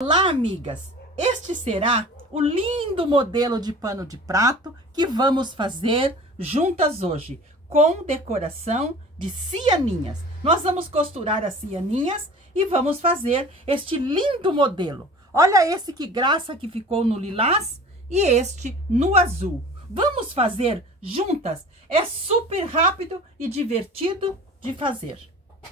Olá, amigas! Este será o lindo modelo de pano de prato que vamos fazer juntas hoje, com decoração de cianinhas. Nós vamos costurar as cianinhas e vamos fazer este lindo modelo. Olha esse que graça que ficou no lilás e este no azul. Vamos fazer juntas? É super rápido e divertido de fazer.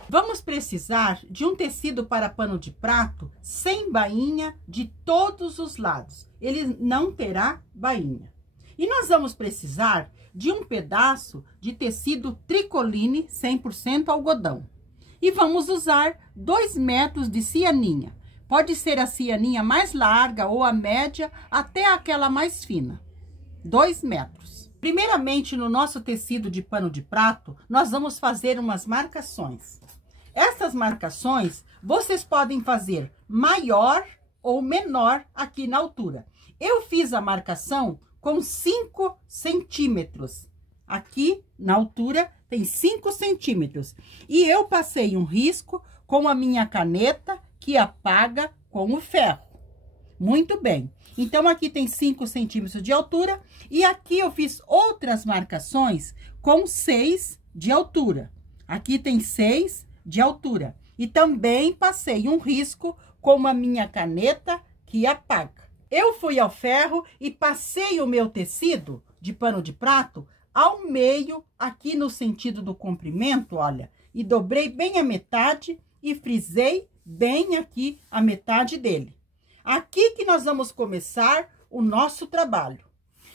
Vamos precisar de um tecido para pano de prato sem bainha de todos os lados. Ele não terá bainha. E nós vamos precisar de um pedaço de tecido tricoline 100% algodão. E vamos usar 2 metros de cianinha. Pode ser a cianinha mais larga ou a média até aquela mais fina. 2 metros. Primeiramente, no nosso tecido de pano de prato, nós vamos fazer umas marcações. Essas marcações, vocês podem fazer maior ou menor aqui na altura. Eu fiz a marcação com 5 centímetros. Aqui na altura tem 5 centímetros. E eu passei um risco com a minha caneta que apaga com o ferro. Muito bem. Então, aqui tem 5 centímetros de altura. E aqui eu fiz outras marcações com 6 de altura. Aqui tem 6 de altura. E também passei um risco com a minha caneta que apaga. Eu fui ao ferro e passei o meu tecido de pano de prato ao meio, aqui no sentido do comprimento, olha. E dobrei bem a metade e frisei bem aqui a metade dele. Aqui que nós vamos começar o nosso trabalho.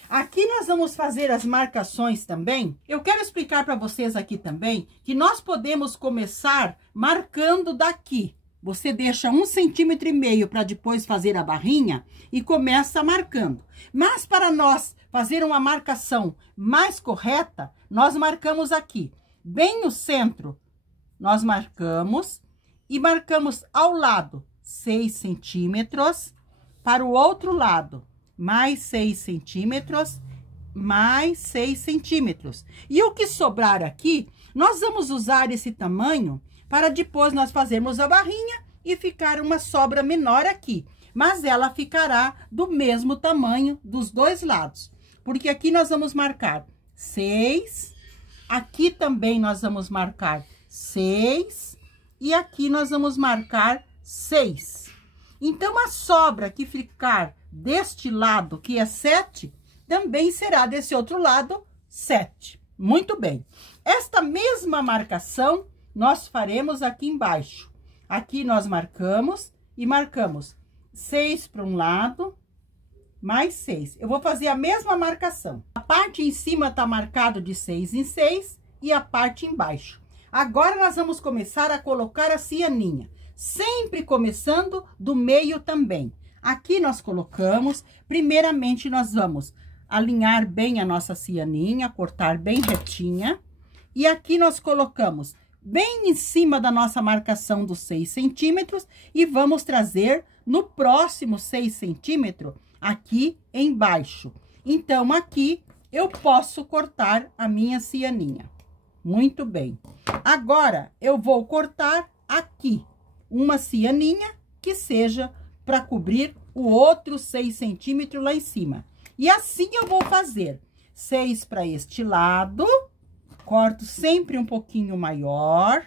Aqui nós vamos fazer as marcações também. Eu quero explicar para vocês aqui também que nós podemos começar marcando daqui. Você deixa 1,5 centímetro para depois fazer a barrinha e começa marcando. Mas para nós fazer uma marcação mais correta, nós marcamos aqui. Bem no centro, nós marcamos e marcamos ao lado 6 centímetros, para o outro lado, mais 6 centímetros, mais 6 centímetros. E o que sobrar aqui, nós vamos usar esse tamanho para depois nós fazermos a barrinha e ficar uma sobra menor aqui. Mas ela ficará do mesmo tamanho dos dois lados. Porque aqui nós vamos marcar 6, aqui também nós vamos marcar 6 e aqui nós vamos marcar 6. Então, a sobra que ficar deste lado, que é 7, também será desse outro lado 7. Muito bem. Esta mesma marcação nós faremos aqui embaixo. Aqui nós marcamos e marcamos 6 para um lado, mais 6. Eu vou fazer a mesma marcação. A parte em cima tá marcado de 6 em 6 e a parte embaixo. Agora, nós vamos começar a colocar a cianinha. Sempre começando do meio também. Aqui nós colocamos, primeiramente nós vamos alinhar bem a nossa cianinha, cortar bem retinha. E aqui nós colocamos bem em cima da nossa marcação dos 6 centímetros e vamos trazer no próximo 6 centímetros aqui embaixo. Então, aqui eu posso cortar a minha cianinha. Muito bem. Agora, eu vou cortar aqui uma cianinha que seja para cobrir o outro 6 centímetros lá em cima. E assim eu vou fazer 6 para este lado, corto sempre um pouquinho maior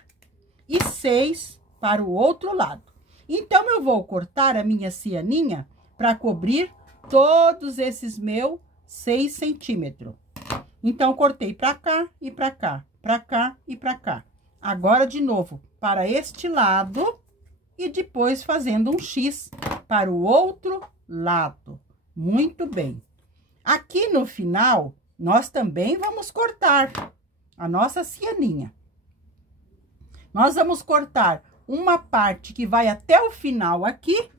e 6 para o outro lado. Então, eu vou cortar a minha cianinha para cobrir todos esses meus 6 centímetros. Então, cortei para cá e para cá, para cá e para cá. Agora, de novo, para este lado e depois fazendo um X para o outro lado. Muito bem. Aqui no final, nós também vamos cortar a nossa cianinha. Nós vamos cortar uma parte que vai até o final aqui.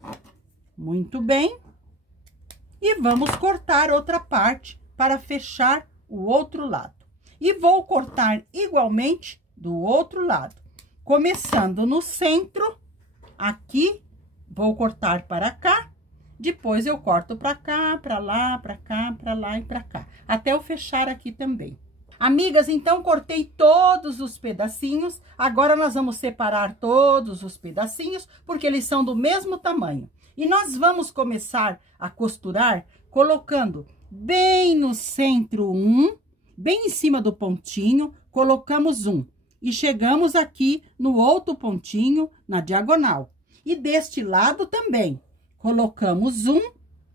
Muito bem. E vamos cortar outra parte para fechar o outro lado. E vou cortar igualmente do outro lado. Começando no centro, aqui, vou cortar para cá. Depois eu corto para cá, para lá, para cá, para lá e para cá. Até eu fechar aqui também. Amigas, então, cortei todos os pedacinhos. Agora, nós vamos separar todos os pedacinhos, porque eles são do mesmo tamanho. E nós vamos começar a costurar colocando bem no centro bem em cima do pontinho, colocamos e chegamos aqui no outro pontinho, na diagonal. E deste lado também, colocamos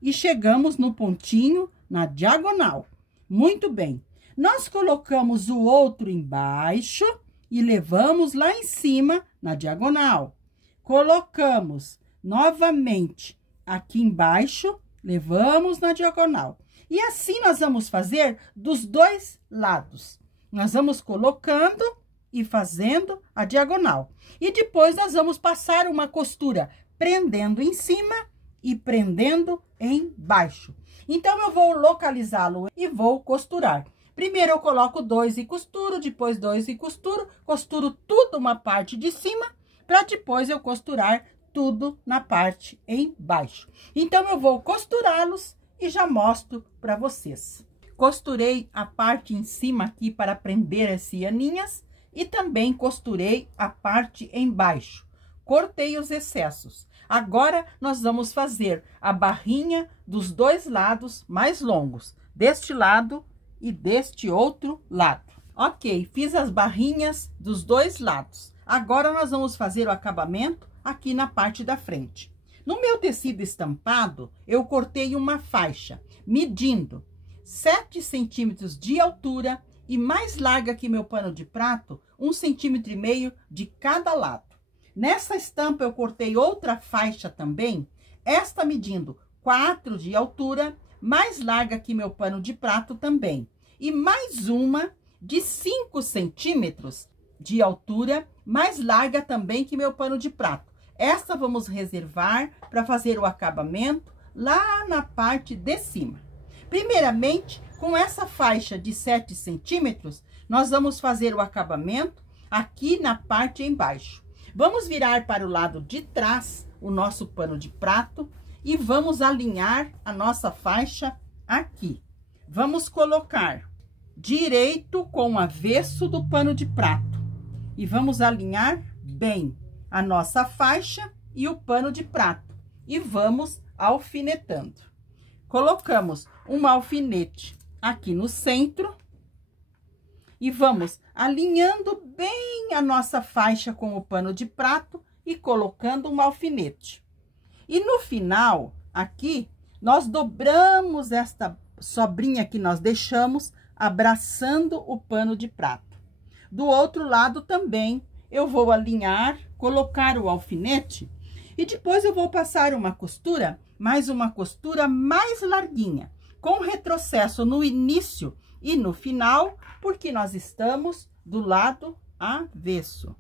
e chegamos no pontinho, na diagonal. Muito bem. Nós colocamos o outro embaixo e levamos lá em cima, na diagonal. Colocamos novamente aqui embaixo, levamos na diagonal. E assim nós vamos fazer dos dois lados. Nós vamos colocando e fazendo a diagonal. E depois nós vamos passar uma costura, prendendo em cima e prendendo embaixo. Então, eu vou localizá-lo e vou costurar. Primeiro, eu coloco 2 e costuro, depois 2 e costuro tudo uma parte de cima, para depois eu costurar tudo na parte embaixo. Então, eu vou costurá-los e já mostro para vocês. Costurei a parte em cima aqui para prender as cianinhas e também costurei a parte embaixo. Cortei os excessos. Agora, nós vamos fazer a barrinha dos dois lados mais longos, deste lado e deste outro lado. Ok, fiz as barrinhas dos dois lados. Agora, nós vamos fazer o acabamento aqui na parte da frente. No meu tecido estampado, eu cortei uma faixa, medindo 7 centímetros de altura e mais larga que meu pano de prato, 1,5 centímetros de cada lado. Nessa estampa, eu cortei outra faixa também, esta medindo 4 de altura, mais larga que meu pano de prato também. E mais uma de 5 centímetros de altura, mais larga também que meu pano de prato. Esta vamos reservar para fazer o acabamento lá na parte de cima. Primeiramente, com essa faixa de 7 centímetros, nós vamos fazer o acabamento aqui na parte embaixo. Vamos virar para o lado de trás o nosso pano de prato e vamos alinhar a nossa faixa aqui. Vamos colocar direito com o avesso do pano de prato e vamos alinhar bem a nossa faixa e o pano de prato e vamos alfinetando. Colocamos um alfinete aqui no centro e vamos alinhando bem a nossa faixa com o pano de prato e colocando um alfinete. E no final, aqui, nós dobramos esta sobrinha que nós deixamos, abraçando o pano de prato. Do outro lado também, eu vou alinhar, colocar o alfinete e depois eu vou passar uma costura, mais uma costura mais larguinha, com retrocesso no início e no final, porque nós estamos do lado avesso.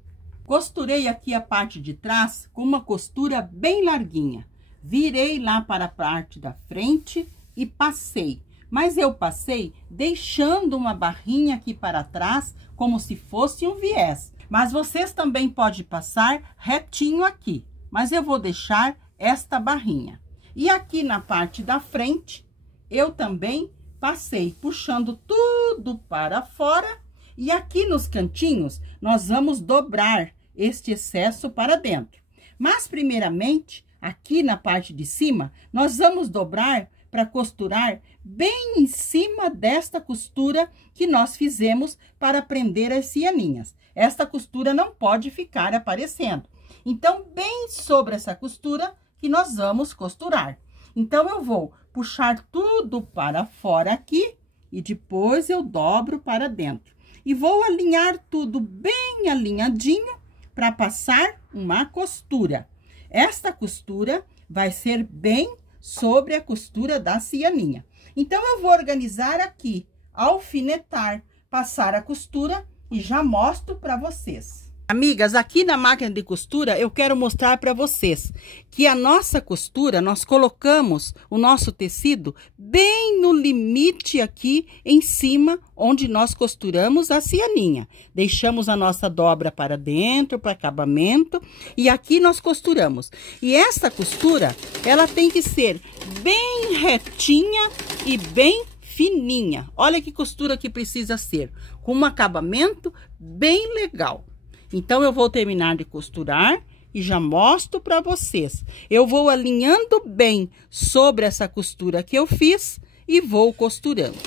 Costurei aqui a parte de trás com uma costura bem larguinha. Virei lá para a parte da frente e passei. Mas eu passei deixando uma barrinha aqui para trás, como se fosse um viés. Mas vocês também podem passar retinho aqui. Mas eu vou deixar esta barrinha. E aqui na parte da frente, eu também passei puxando tudo para fora. E aqui nos cantinhos, nós vamos dobrar este excesso para dentro. Mas, primeiramente, aqui na parte de cima, nós vamos dobrar para costurar bem em cima desta costura que nós fizemos para prender as cianinhas. Esta costura não pode ficar aparecendo. Então, bem sobre essa costura que nós vamos costurar. Então, eu vou puxar tudo para fora aqui e depois eu dobro para dentro. E vou alinhar tudo bem alinhadinho para passar uma costura. Esta costura vai ser bem sobre a costura da cianinha. Então, eu vou organizar aqui, alfinetar, passar a costura e já mostro para vocês. Amigas, aqui na máquina de costura, eu quero mostrar para vocês que a nossa costura, nós colocamos o nosso tecido bem no limite aqui em cima, onde nós costuramos a cianinha. Deixamos a nossa dobra para dentro, para acabamento, e aqui nós costuramos. E essa costura, ela tem que ser bem retinha e bem fininha. Olha que costura que precisa ser, com um acabamento bem legal. Então, eu vou terminar de costurar e já mostro para vocês. Eu vou alinhando bem sobre essa costura que eu fiz e vou costurando.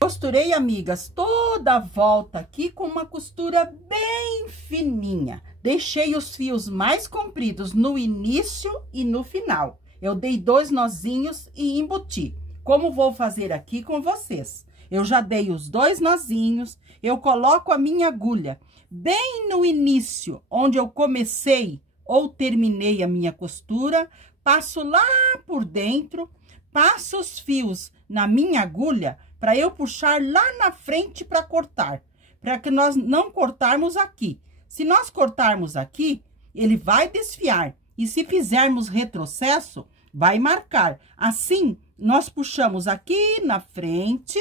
Costurei, amigas, toda a volta aqui com uma costura bem fininha. Deixei os fios mais compridos no início e no final. Eu dei 2 nozinhos e embuti, como vou fazer aqui com vocês. Eu já dei os 2 nozinhos, eu coloco a minha agulha bem no início, onde eu comecei ou terminei a minha costura, passo lá por dentro, passo os fios na minha agulha para eu puxar lá na frente para cortar, para que nós não cortarmos aqui. Se nós cortarmos aqui, ele vai desfiar, e se fizermos retrocesso, vai marcar. Assim, nós puxamos aqui na frente,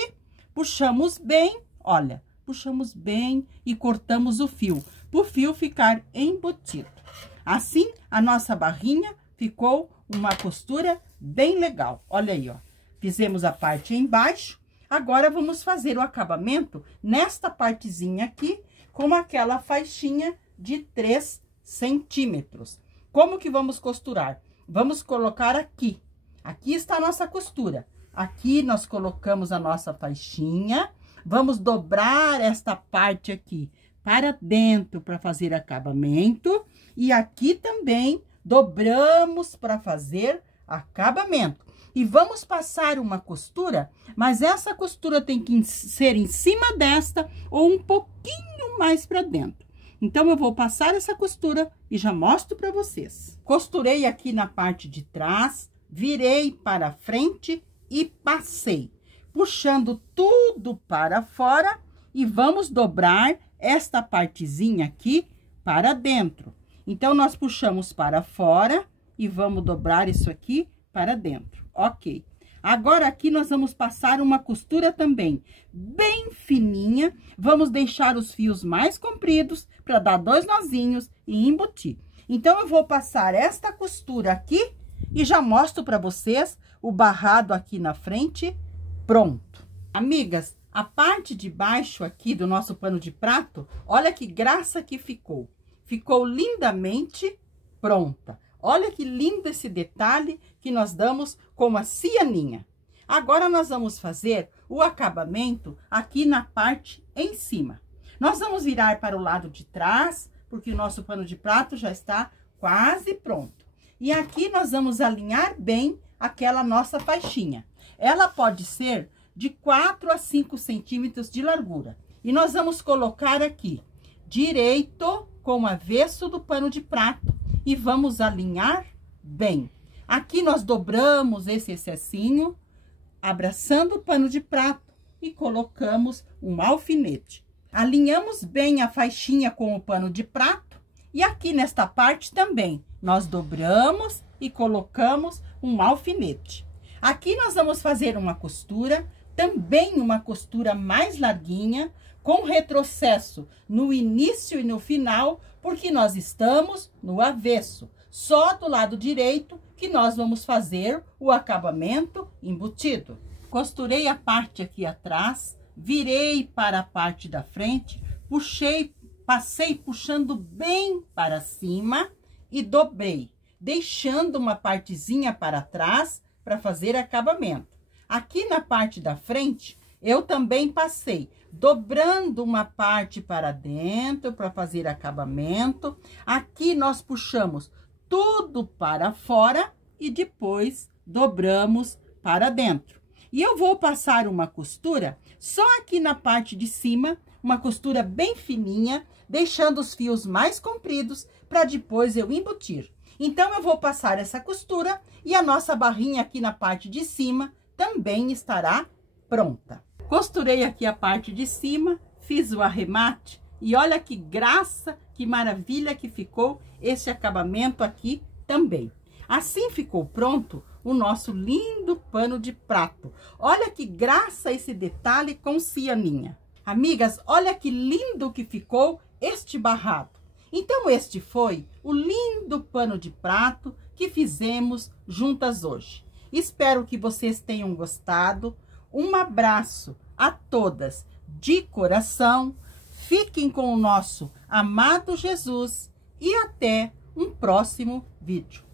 puxamos bem, olha, puxamos bem e cortamos o fio, para o fio ficar embutido. Assim, a nossa barrinha ficou uma costura bem legal. Olha aí, ó. Fizemos a parte embaixo, agora vamos fazer o acabamento nesta partezinha aqui, com aquela faixinha de 3 centímetros. Como que vamos costurar? Vamos colocar aqui. Aqui está a nossa costura. Aqui nós colocamos a nossa faixinha. Vamos dobrar esta parte aqui para dentro para fazer acabamento. E aqui também dobramos para fazer acabamento. E vamos passar uma costura, mas essa costura tem que ser em cima desta ou um pouquinho mais para dentro. Então, eu vou passar essa costura e já mostro para vocês. Costurei aqui na parte de trás, virei para frente e passei, puxando tudo para fora e vamos dobrar esta partezinha aqui para dentro. Então, nós puxamos para fora e vamos dobrar isso aqui para dentro, ok? Agora, aqui nós vamos passar uma costura também bem fininha. Vamos deixar os fios mais compridos para dar 2 nozinhos e embutir. Então, eu vou passar esta costura aqui e já mostro para vocês o barrado aqui na frente, pronto. Amigas, a parte de baixo aqui do nosso pano de prato, olha que graça que ficou. Ficou lindamente pronta. Olha que lindo esse detalhe que nós damos com a cianinha. Agora, nós vamos fazer o acabamento aqui na parte em cima. Nós vamos virar para o lado de trás, porque o nosso pano de prato já está quase pronto. E aqui nós vamos alinhar bem aquela nossa faixinha. Ela pode ser de 4 a 5 centímetros de largura. E nós vamos colocar aqui, direito com o avesso do pano de prato. E vamos alinhar bem. Aqui nós dobramos esse excessinho, abraçando o pano de prato e colocamos um alfinete. Alinhamos bem a faixinha com o pano de prato e aqui nesta parte também nós dobramos e colocamos um alfinete. Aqui nós vamos fazer uma costura, também uma costura mais larguinha, com retrocesso no início e no final, porque nós estamos no avesso. Só do lado direito que nós vamos fazer o acabamento embutido. Costurei a parte aqui atrás, virei para a parte da frente, passei puxando bem para cima e dobrei, deixando uma partezinha para trás para fazer acabamento. Aqui na parte da frente, eu também passei, dobrando uma parte para dentro para fazer acabamento. Aqui nós puxamos tudo para fora e depois dobramos para dentro. E eu vou passar uma costura só aqui na parte de cima, uma costura bem fininha, deixando os fios mais compridos para depois eu embutir. Então, eu vou passar essa costura e a nossa barrinha aqui na parte de cima também estará pronta. Costurei aqui a parte de cima, fiz o arremate e olha que graça, que maravilha que ficou esse acabamento aqui também. Assim ficou pronto o nosso lindo pano de prato. Olha que graça esse detalhe com cianinha. Amigas, olha que lindo que ficou este barrado. Então, este foi o lindo pano de prato que fizemos juntas hoje. Espero que vocês tenham gostado. Um abraço a todas de coração. Fiquem com o nosso amado Jesus e até um próximo vídeo.